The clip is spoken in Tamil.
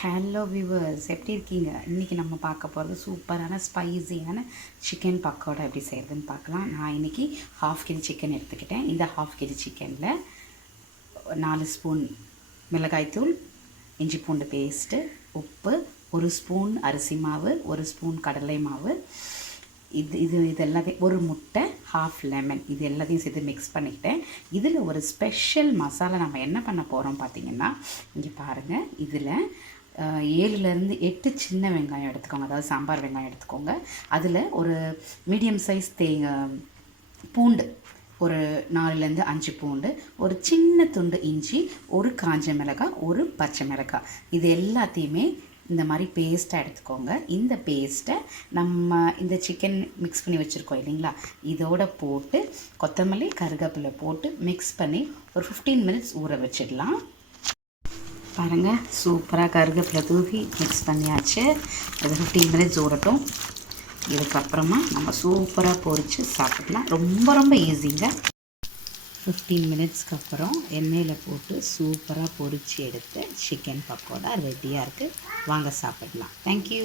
ஹலோ வியூவர்ஸ், எப்படி இருக்கீங்க? இன்றைக்கி நம்ம பார்க்க போகிறது சூப்பரான ஸ்பைஸியான சிக்கன் பக்கோடா எப்படி செய்கிறதுன்னு பார்க்கலாம். நான் இன்றைக்கி 1/2 kg சிக்கன் எடுத்துக்கிட்டேன். இந்த 1/2 kg சிக்கனில் 4 ஸ்பூன் மிளகாய்த்தூள், இஞ்சி பூண்டு பேஸ்ட்டு, உப்பு, 1 ஸ்பூன் அரிசி மாவு, 1 ஸ்பூன் கடலை மாவு, இது எல்லாத்தையும், ஒரு முட்டை, 1/2 லெமன், இது எல்லாத்தையும் சேர்த்து மிக்ஸ் பண்ணிக்கிட்டேன். இதில் ஒரு ஸ்பெஷல் மசாலா நம்ம என்ன பண்ண போகிறோம் பார்த்திங்கன்னா, இங்கே பாருங்கள், இதில் 7லேருந்து 8 சின்ன வெங்காயம் எடுத்துக்கோங்க, அதாவது சாம்பார் வெங்காயம் எடுத்துக்கோங்க. அதில் ஒரு மீடியம் சைஸ் பூண்டு, ஒரு 4லேருந்து 5 பூண்டு, ஒரு சின்ன துண்டு இஞ்சி, ஒரு காஞ்ச மிளகாய், ஒரு பச்சை மிளகாய், இது எல்லாத்தையுமே இந்த மாதிரி பேஸ்ட்டாக எடுத்துக்கோங்க. இந்த பேஸ்ட்டை நம்ம இந்த சிக்கன் மிக்ஸ் பண்ணி வச்சுருக்கோம் இல்லைங்களா, இதோட போட்டு கொத்தமல்லி கருவேப்பிலை போட்டு மிக்ஸ் பண்ணி ஒரு 15 மினிட்ஸ் ஊற வச்சிடலாம். பாருங்கள், சூப்பராக கருவேப்பிலை தூவி மிக்ஸ் பண்ணியாச்சு. அது 15 மினிட்ஸ் ஊறட்டும். இதுக்கப்புறமா நம்ம சூப்பராக பொரித்து சாப்பிடலாம். ரொம்ப ஈஸிங்க. 15 மினிட்ஸ்க்கு அப்புறம் எண்ணெயில் போட்டு சூப்பராக பொரித்து எடுத்து சிக்கன் பக்கோடா ரெடியாக இருக்குது. வாங்க சாப்பிடலாம். தேங்க்யூ.